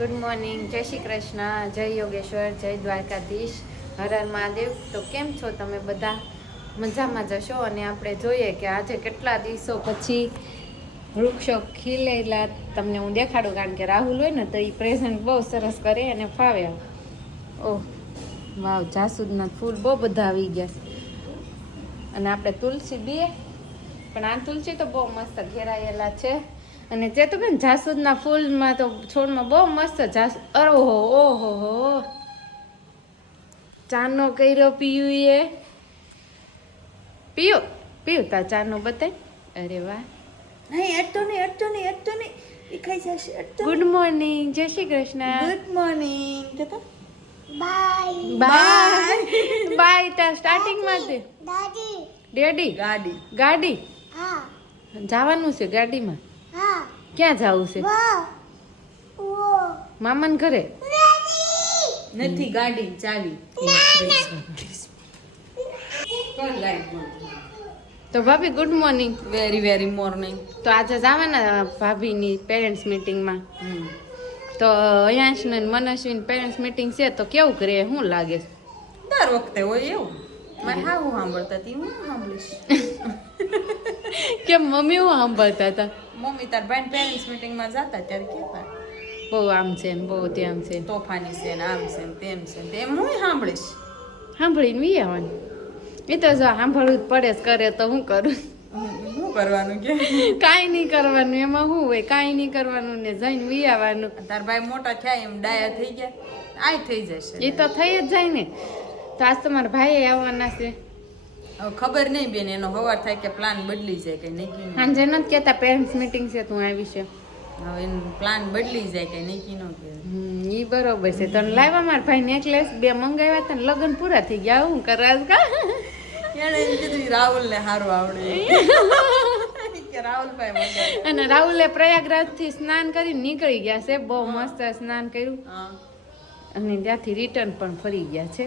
Good morning, જય શ્રી કૃષ્ણ, જય યોગેશ્વર, જય દ્વારકાધીશ, હર હર મહાદેવ. તો કેમ છો તમે બધા? મજામાં જશો. અને આપણે જોઈએ કે આજે કેટલા દિવસો પછી વૃક્ષો ખીલેલા તમને હું દેખાડું, કારણ કે રાહુલ હોય ને તો એ પ્રેઝન્ટ બહુ સરસ કરે અને ફાવે. ઓહ વાવ, જાસૂદના ફૂલ બહુ બધા આવી ગયા. અને આપણે તુલસી બી, પણ આ તુલસી તો બહુ મસ્ત ઘેરાયેલા છે. અને જે તો બેન જાસૂદના ફૂલમાં તો છોડમાં બહુ મસ્ત ઓહો ઓહો હો, ચાનો કર્યો પીયું પીયું તા ચાનો બતાય. અરે વાહ, નહીં અટતો નહીં એ ખાઈ જશે. ગુડ મોર્નિંગ, જય શ્રી કૃષ્ણ, ગુડ મોર્નિંગ કહેતો બાય બાય બાય. તા સ્ટાર્ટિંગમાં તે ડેડી ગાડી જવાનું છે ગાડીમાં. ક્યાં જવું છે? મામાને ઘરે નથી ગાડી ચાવી. તો ભાભી good morning. Very very morning. તો આજે જવાના ભાભીની પેરેન્ટ્સ મીટિંગમાં. તો અયાંશ ને મનસ્વીની પેરેન્ટ્સ મીટિંગ છે, તો કેવું કરે શું લાગે છે? દર વખતે હોય એવું. મારે હા હું સાંભળતા હતી, હું સાંભળીશ. કેમ મમ્મી હું સાંભળતા હતા? મમ્મી તાર ભાઈ પેરેન્ટ્સ મીટિંગમાં જતા ત્યારે કહેતા બહુ આમ છે ને બહુ તેમ છે, તોફાની છે ને આમ છે ને તેમ છે ને તેમ. હું સાંભળીશ. સાંભળીને વી આવવાનું. એ તો જો સાંભળવું જ પડે જ, કરે તો હું કરું. શું કરવાનું કે કાંઈ નહીં કરવાનું, એમાં શું હોય? કાંઈ નહીં કરવાનું ને જઈને વી આવવાનું. તાર ભાઈ મોટા થયા એમ ડાયા થઈ ગયા, આ થઈ જશે. એ તો થઈ જ જાય ને. તો આજ તમારા ભાઈ આવવાના છે. હવે ખબર નહીં બેન, એનો હવાર થાય કે પ્લાન બદલી જાય કે નહીં. સાંજે નથી કહેતા પેરેન્ટ્સ મીટિંગ છે તું આવી છે. હવે એનો પ્લાન બદલી જાય કે નહીં ન કે. ઈ બરોબર છે. તને લાવ્યા મારા ભાઈ નેકલેસ 2 મંગાવ્યા હતા ને લગ્ન પૂરા થઈ ગયા. હું કરાસ કા એને એમ કીધું રાહુલ ને સારું આવડે કે રાહુલભાઈ મંગાવે. અને રાહુલે પ્રયાગરાજ થી સ્નાન કરીને નીકળી ગયા છે. બહુ મસ્ત સ્નાન કર્યું અને ત્યાંથી રિટર્ન પણ ફરી ગયા છે.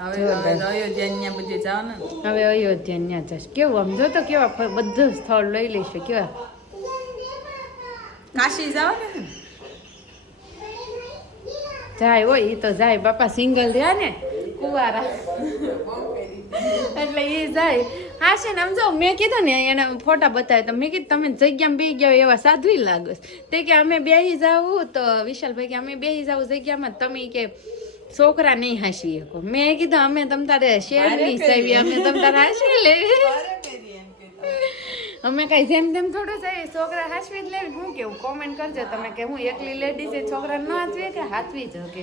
હવે અયોધ્યા બધે જાવ ને. હવે અયોધ્યા ત્યાં જશે. કેવું આમ જો તો કેવા બધું સ્થળ લઈ લઈશું. કેવા કાશી જાવ ને. જાય હોય એ તો જાય બાપા, સિંગલ રહ્યા ને કુવારા એટલે એ જાય. હા છે ને, આમ જો મેં કીધું ને એને ફોટા બતાવ્યા તો મેં કીધું તમે જગ્યામાં બેસી ગયા એવા સાધ્વી લાગો તે કે અમે બેસી જાવું. તો વિશાલભાઈ કે અમે બેસી જાવું જગ્યામાં, તમે કે છોકરા નહીં હાંસવી શકો. મેં કીધું અમે તમ તારે શેર નહીં સાવી, અમે તમ તારે હાંસવી લેવી. અમે કઈ જેમ તેમ થોડું જાય, છોકરા હાંસવી જ લેવી. હું કેવું કોમેન્ટ કરજો તમે કે હું એકલી લેડીઝ એ છોકરા ન હાંસવી કે હાથવી જ કે.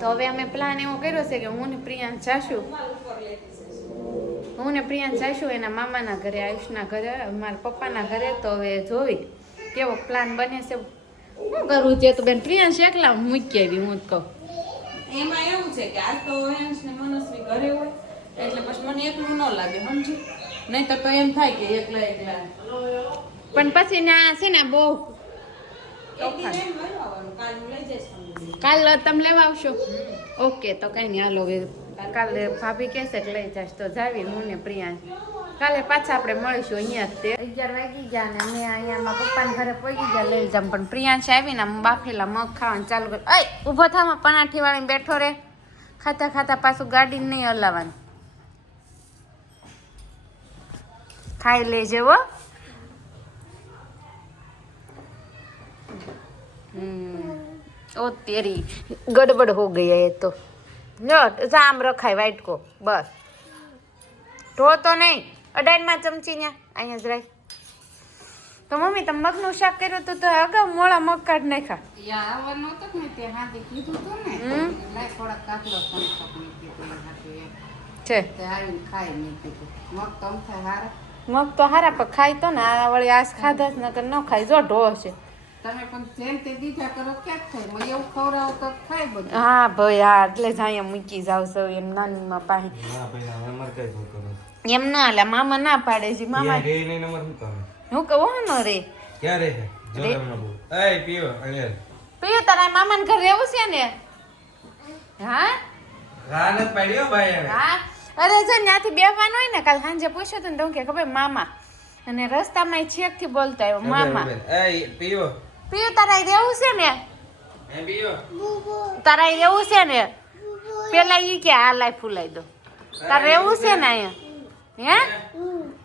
તો હવે અમે પ્લાન એવો કર્યો છે કે હું ને પ્રિયાંશ જાશું એના મામાના ઘરે, આયુષના ઘરે, મારા પપ્પાના ઘરે. તો હવે જોઈ કેવો પ્લાન બને છે. શું કરવું છે તો બેન પ્રિયાંશ એકલા મૂકી આવી. હું જ કહું એમાં એવું છે કે આજ તો હેન્સ ને મનસ્વી ઘરે હોય એટલે પછી મને એકલું ન લાગે, સમજી. નહીં તો એમ થાય કે એકલા પણ પછી ના છે ને બહુ કાલ તમે લેવા આવશો? ઓકે, તો કઈ નહીં હાલો. કાલે ભાભી કહેશે કે લઈ જશ તો જાવી હું ને પ્રિયાંશ. કાલે પાછા આપણે મળીશું અહીંયા જ. 11 વાગી ગયા ને અમે અહીંયા મારા પપ્પાના ઘરે પહોંચી ગયા લઈ જામ. પણ પ્રિયાંશ આવીને બાફેલા મગ ખાવાનું ચાલુ કર્યું. અય ઊભો થામાં પનાઠી વાળીને બેઠો રે. ખાતા ખાતા પાછું ગાડી નહીં હલાવવાનું. ખાઈ લેજે હો. ओ तेरी गड़बड़ हो गई है तो जो जाम रखाय वाइट को बस ढो तो नहीं अडाइन में चमची न्या अहीं ज राख. तो मम्मी तम मगનું શાક કર્યું તો અગાઉ મોળા મગ કાઢ નાખ્યા. યા આવવાનો તો ને તે હાથે કીધું તો ને લાય થોડા કાકડો સંસક ની કીધું હાથે છે તે આવીને ખાઈ નહીં કીધું. મગ તો થાય હારા, મગ તો હારા પણ ખાય તો ને આ વળી આસ ખાધા જ નકર ન ખાય. જો ઢો છે તમે પણ જેમ તે દીધા કરો ક્યાં થાય? મેં એવું ખવડાવો તો ખાય બધું. હા ભાઈ હા, એટલે જ અહીંયા મૂકી જાવ છો એમ નાનીમાં પાસે. એમ ના હાલે, મામા ના પાડે છે. મામા હું કહું ન રે ક્યાં રહે જો તમને બોલ એ પીઓ અણિયર પીયો તારા મામાને ઘરે રહેવું છે ને? હા રાનત પાડ્યો ભાઈ હવે. હા, અરે જો ત્યાંથી બેહવાનું હોય ને, કાલ સાંજે પૂછ્યું હતું ને તો કે ખબર મામા, અને રસ્તામાં છેક થી બોલતા આવ્યો મામા. એ પીઓ પીયો તારા રહેવું છે ને? એ પીયો તારા અહીં રહેવું છે ને પેલા ઈ કે આ લાઈ ફૂલાઈ દો તારે રહેવું છે ને અહીંયા હે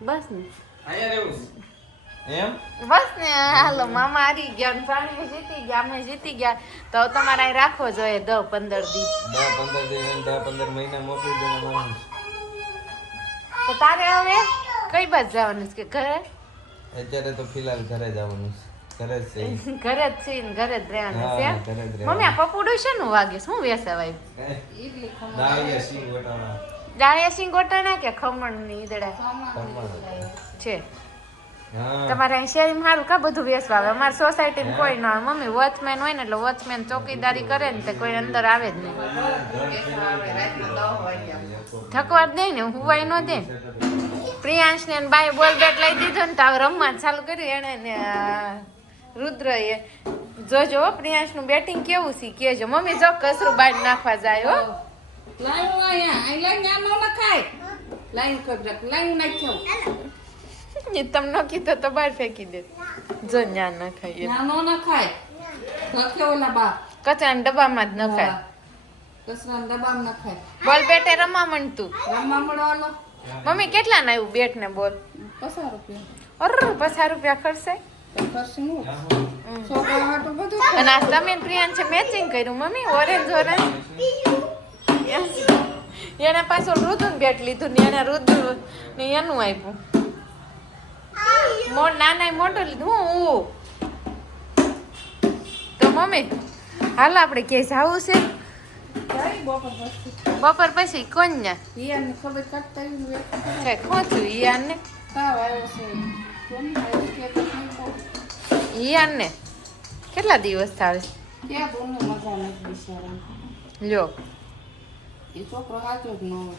બસ ને અહીંયા રહેવું એમ બસ ને હાલો મામા હારી ગયા ને પાણી જીતી ગયા અમે જીતી ગયા તો તમારે અહીં રાખવો જોઈએ 10-15 દી 10-15 દિન 10-15 મહિના મોકલી દેના માણસ તો તારે હવે કઈ બાજુ જવાનું છે કે ઘરે અત્યારે તો ફિલહાલ ઘરે જવાનું છે ઘરે જ છે ઘરે જ છે ને ઘરે જ રહેવાનું હા, છે ઘરે જ રહેવાનું. મમ્મી આ પપુડું શેનું વાગે શું વેસાવાય ઈડલી ખમણ દાળિયા સિંગ વટાણા દાળિયા સિંગ ગોટાણા કે ખમણ ની ઈદડા ખમણ. છે હા તમારે અહીં શેરીમાં સારું કા બધું વેચવા આવે અમારી સોસાયટીમાં કોઈ ન આવે મમ્મી વોચમેન હોય ને એટલે વોચમેન ચોકીદારી કરે ને તે કોઈ અંદર આવે જ નહીં થકવા જ દે ને હુવાય ન દે પ્રિયાંશ ને બાય બોલ બેટ લઈ દીધો ને તો હવે રમવા ચાલુ કર્યું એને ને રુદ્ર એ જોજો હો, પ્રિયાંશ નું બેટિંગ કેવું છે કેજો મમ્મી જો કસરું બાર નાખવા જાય હો લાઈન અહીંયા અહીં લાઈન આ નો નખાય લાઈન કરી રાખ લાઈન નાખ્યો એ તમને કીધો તો બહાર ફેંકી દે જો ન્યા ન ખાઈએ ના નો નખાય લખ્યો ઓલા બા કચરાના ડબ્બામાં જ નખાય કસરાના ડબ્બામાં નખાય બોલ બેટે રમવા માંડતું રમવા મળવાનો મમ્મી કેટલા ના આવ્યું બેટ ને બોલ 50 રૂપિયા અર 50 રૂપિયા ખર્ચાય તો કરશું હું છોકરા હાટું બધું અને આ તમે ને પ્રિયાંશે મેચિંગ કર્યું મમ્મી ઓરેન્જ એને પાછું રુદુ બેટ લીધું ને એને રુદુ ને એનું આપ્યું નાના મોટું લીધું હું તો મમ્મી હાલ આપણે ક્યાંય જવું છે કઈ બપોર પછી બપોર પછી કોણ ન્યા પિયાની ખબર કાઢતા આવીને વેચતા છે ખોચું ઈયાને તાવ આવ્યો છે કેમ આવ્યો કે તો નહીં બહુ ઈયાને કેટલા દિવસ થાય ક્યાં બોલને મજા નથી બિચારા લ્યો એ છોકરો સાચો જ ન હોય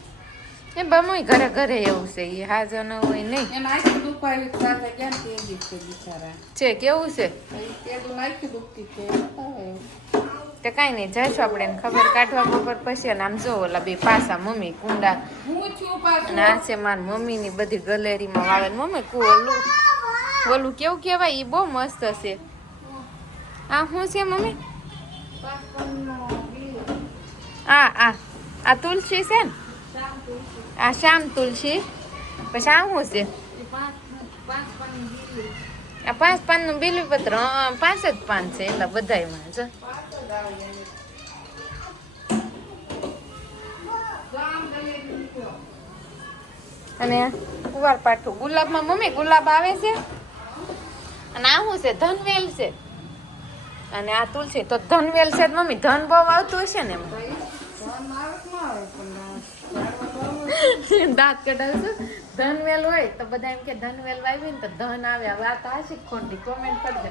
એ બમુય ઘરે ઘરે એવું છે એ હાજર ન હોય નહીં એને આખી દુખાવી સાથે કેમ તે દિવસે બિચારા છે કેવું છે તેલું નાખી દુખતી તે બતાવે તે કાંઈ નહીં જઈશું આપણે એને ખબર કાઢવા બપોર પછી અને આમ જો ઓલા બે પાસા મમ્મી કુંડા હું છું પાછું અને આ છે મારી મમ્મીની બધી ગલેરીમાં વાવે ને મમ્મી ઓલું કેવું કહેવાય એ બહુ મસ્ત છે આ શું છે મમ્મી આ તુલસી છે ને આ શ્યામ તુલસી પછી આ શું છે આ 5 પાનનું બીલીપત્ર 5 જ પાન છે એટલે બધાયમાં જો અને કુવાર પાઠું ગુલાબમાં મમ્મી ગુલાબ આવે છે અને આ શું છે ધનવેલ છે અને આ તુલસી તો ધનવેલ છે જ મમ્મી ધન બહુ આવતું હશે ને એમાં દાંત કઢાવશું ધનવેલ હોય તો બધા એમ કે ધનવેલ વાવી ને તો ધન આવે હવે આ તો આશી ખોટી કોમેન્ટ કરજો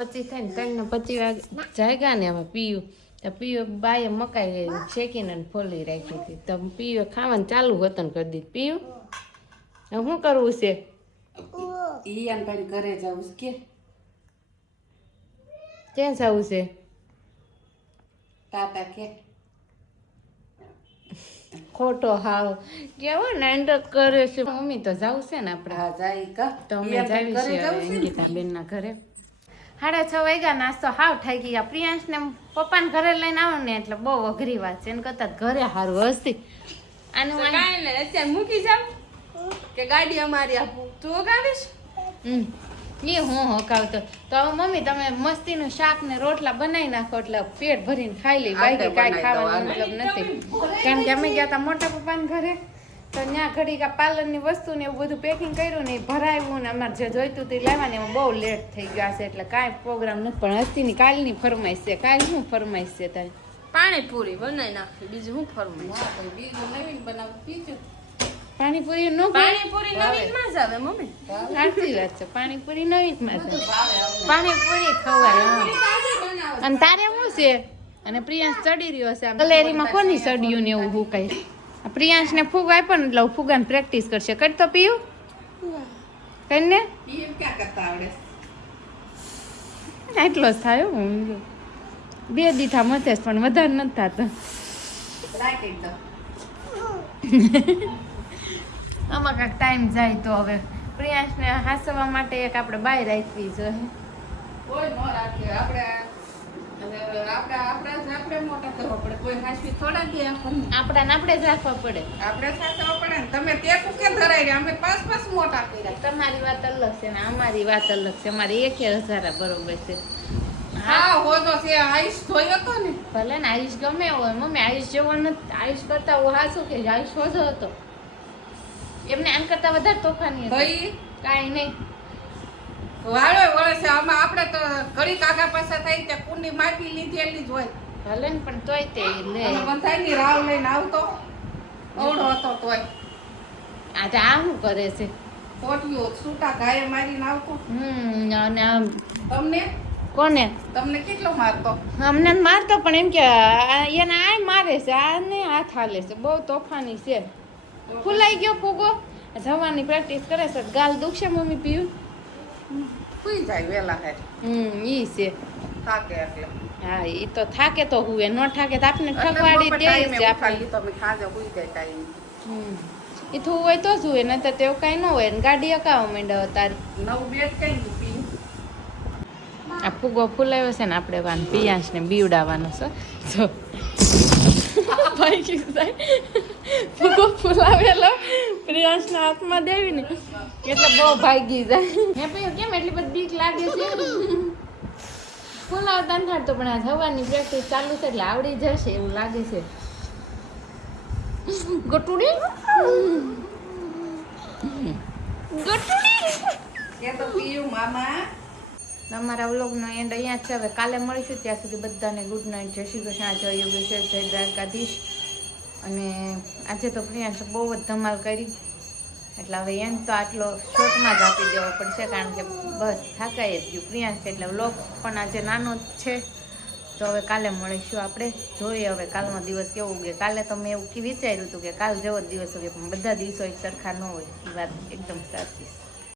પછી થઈને 3:25 વાગે જાગ્યા ને અમે પીયું તો પીયું બાએ મકાઈ શેકીને ફોલી રાખી હતી તો પીયું ખાવાનું ચાલુ હતું કરી દીધું પીયું હવે શું કરવું છે ઈયાન ભાઈ ઘરે જાવું છે કે ક્યાં જવું છે તાતા કે ખોટો હાવ કેવો નાટક કરે છે મમ્મી તો જાવું છે ને આપણે હા જાય કા તો અમે જાવી છીએ અંકિતાબેન ના ઘરે 6:30 વાગ્યા નાસ્તો હાવ થઈ ગયા પ્રિયાંશ ને પપ્પાને ઘરે લઈને આવો ને એટલે બહુ અઘરી વાત છે એને કરતા ઘરે હારું હસતી આનું કાંઈ નહીં અત્યારે મૂકી જાવ કે ગાડી અમારી આપું તું ગાવીશ એ હું હકાવતો તો હવે મમ્મી તમે મસ્તીનું શાક ને રોટલા બનાવી નાખો એટલે પેટ ભરીને ખાઈ લઈ બાકી કાંઈ ખાવાનો મતલબ નથી કારણ કે અમે ગયા હતા મોટા પપ્પાને ઘરે તો ત્યાં ઘડી પાર્લરની વસ્તુ ને એવું બધું પેકિંગ કર્યું ને એ ભરાયું ને અમારે જે જોઈતું તે લેવાની એમાં બહુ લેટ થઈ ગયા છે એટલે કાંઈ પ્રોગ્રામ નથી પણ હસ્તીની કાલની ફરમાઈશ છે કાલ શું ફરમાઈશ છે તારી પાણીપુરી બનાવી નાખી બીજું શું ફરમાઈશ બીજું નવીન બનાવ બીજું પાણીપુરી નો પાણીપુરી નવીનમાં જ આવે મમ્મી સાચી વાત છે પાણીપુરી નવી માં પાણીપુરી ખવાય હા. અને તારે શું છે અને પ્રિયાંશ ચડી રહ્યો છે ગલેરીમાં કોની ચડ્યું ને એવું હું કહીશ પ્રિયાંશ ને ફૂગ આપ્યો ને એટલે ફુગાને પ્રેક્ટિસ કરશે કરતો પીયું કરીને એમ ક્યાં કરતા આવડે એટલો જ થાય હું 2 દીઠા મથે પણ વધારે નથી થતો રાખી દો આમાં કાંઈક ટાઈમ જાય તો હવે પ્રિયાંશને હાંસવા માટે એક આપણે બાય રાખવી જોઈએ કોઈ ન રાખે આપણે હવે આપણે મોટા કરવો પડે, કોઈ હાંસવી થોડા દે આપણને. આપણાને આપણે જ રાખવા પડે. આપણે સાચવવા પડે ને. તમે તે કુકે ધરાઈ રહ્યા, અમે પાંચ મોટા કર્યા. તમારી વાત અલગ છે ને અમારી વાત અલગ છે. અમારી 1000 બરોબર છે. હા હોજો છે, આઈશ ધોયો તો ને. ભલે ને આયુષ ગમે હોય મમ્મી, આયુષ જેવો નથી. આયુષ કરતા હું હાસું કે આયુષ હોજો હતો. એમને આમ કરતા વધારે તોફાની હતો. ભાઈ કાંઈ નહીં. વાળો વળે છે. આમાં આપણે તો ઘડી કાકા પાસે થઈ તે કુંડી માપી લીધેલી જ હોય. ભલે ને પણ તોય તે લે. અને બંધાઈની રાવ લઈને આવતો અવડો હતો તોય આજે આ શું કરે છે? ફોટીઓ છૂટા ગાયે મારીને આવતો. અને આમ તમને કોને કેટલો મારતો? અમને મારતો પણ એમ કે એને આ મારે છે, આને હાથ હાલે છે. બહુ તોફાની છે. ફૂલાઈ ગયો ફૂગો. જવાની પ્રેક્ટિસ કરે છે. ગાલ દુખશે મમ્મી પીયું? સુઈ જાય વેલા હે ઈ છે. થાકે એટલે હા ઈ તો થાકે તો હુએ, ન થાકે તો આપણે ઠકવાડી દે છે આપણે. તો મેં ખાજે સુઈ જાય ટાઈમ. ઈ થવું હોય તો જ હુએ, નહીતર તેવું કાંઈ ન હોય. ને ગાડી અકાવા માંડ્યો તારી. નવ બેટ કઈ પી આ ફૂગો ફૂલાવ્યો છે ને આપણે વાન પિયાંશને બીવડાવવાનો છે. જો ભાઈ સાહેબ ફૂગો ફૂલાવેલો પ્રિયાંશના હાથમાં દેવી ને એટલે બહુ ભાગી જાય. મેં કહ્યું કેમ એટલી બધી બીક લાગે છે? ફૂલાવતા નથી આવડતું પણ આ થવાની પ્રેક્ટિસ ચાલુ છે એટલે આવડી જશે એવું લાગે છે. ગટુડી કે તો પીયું મામા. અમારા વ્લોગનો એન્ડ અહીંયા જ છે. હવે કાલે મળીશું. ત્યાં સુધી બધાને ગુડ નાઇટ. જય શ્રી કૃષ્ણ, જય યોગેશ્વર, જય દ્વારકાધીશ. અને આજે તો પ્રિયાંશે બહુ જ ધમાલ કરી એટલે હવે એન્ડ તો આટલો શોર્ટમાં જ આપી દેવો પડશે, કારણ કે બસ થાકાઈ જ ગયું પ્રિયાંશ. એટલે વ્લોગ પણ આજે નાનો જ છે. તો હવે કાલે મળીશું આપણે. જોઈએ હવે કાલનો દિવસ કેવો ઉગે. કાલે તો મેં એવું વિચાર્યું હતું કે કાલ જેવો જ દિવસ ઉગે, પણ બધા દિવસો એક સરખા ન હોય. એ વાત એકદમ સાચી છે.